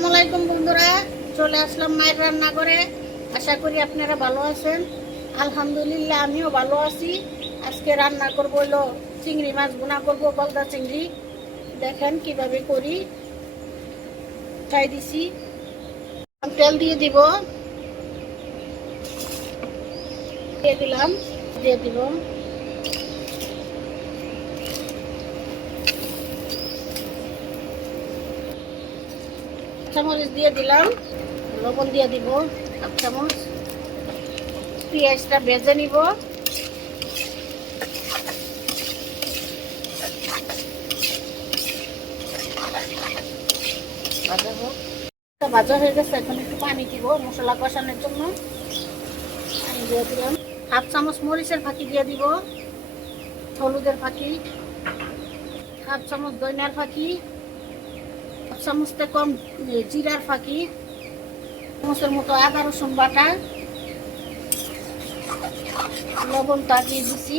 আসসালামু আলাইকুম বন্ধুরা, চলে আসলাম মায়ের রান্না করে। আশা করি আপনারা ভালো আছেন। আলহামদুলিল্লাহ আমিও ভালো আছি। আজকে রান্না করবো হলো চিংড়ি মাছ ভুনা করবো, গলদা চিংড়ি। দেখেন কিভাবে করি। ছাই দিছি, তেল দিয়ে দিব, দিয়ে দিলাম, দিয়ে দিব চামচ, দিয়ে দিলাম লবণ, দিয়ে দিব হাফ চামচ। পেঁয়াজটা ভেজে নিব। ভাজা হোক, ভাজা হয়ে গেছে। এখন একটু পানি দিব মশলা কষানোর জন্য। পানি দিয়ে দিলাম। হাফ চামচ মরিচের ফাঁকি দিয়ে দিব, হলুদের ফাঁকি, হাফ চামচ ধনিয়ার ফাঁকি, হাফ চামচতে কম জিরার ফাঁকি, চামচের মতো আদা রসুন বাটা, লবণটা দিয়ে দিছি।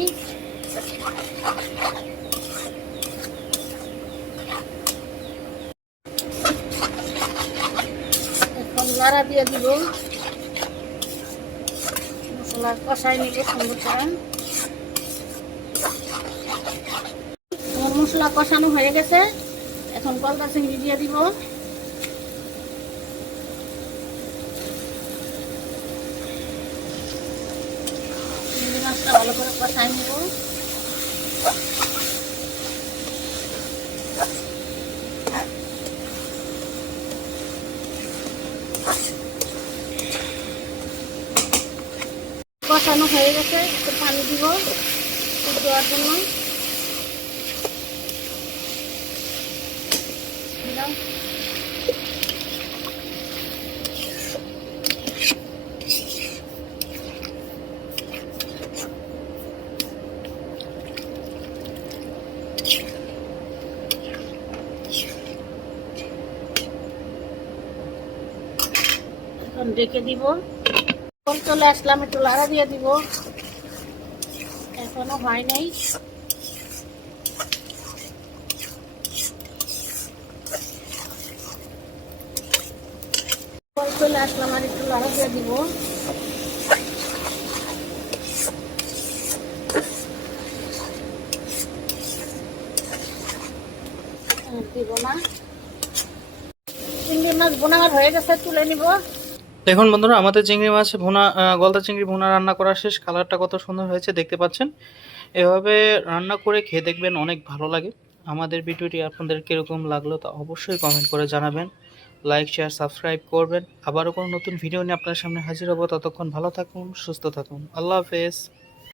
এখন নাড়া দিয়ে দিব, মশলা কষাই নিব সুন্দর করে। আমার মশলা কষানো হয়ে গেছে। এখন গলদা চিংড়ি দিয়ে দিব। চিংড়ি মাছটা ভালো করে কষাই নিব। কষানো হয়ে গেছে, একটু পানি দিব দেওয়ার জন্য। দিলাম। এখন ঢেকে দিব। চলে আসলাম, একটু লাড়া দিয়ে দিব। এখনো হয় নাই। চলে আসলাম, আর একটু লাড়া দিয়ে দিব। দিব না। চিংড়ি মাছ বোনা হয়ে গেছে, তুলে নিব। দেখুন বন্ধুরা, আমাদের চিংড়ি মাছ ভুনা, গলদা চিংড়ি ভুনা রান্না করা শেষ। কালারটা কত সুন্দর হয়েছে দেখতে পাচ্ছেন। এভাবে রান্না করে খেয়ে দেখবেন, অনেক ভালো লাগে। আমাদের ভিডিওটি আপনাদের কীরকম লাগলো তা অবশ্যই কমেন্ট করে জানাবেন। লাইক, শেয়ার, সাবস্ক্রাইব করবেন। আবারও কোনো নতুন ভিডিও নিয়ে আপনার সামনে হাজির হব। ততক্ষণ ভালো থাকুন, সুস্থ থাকুন। আল্লাহ হাফেজ।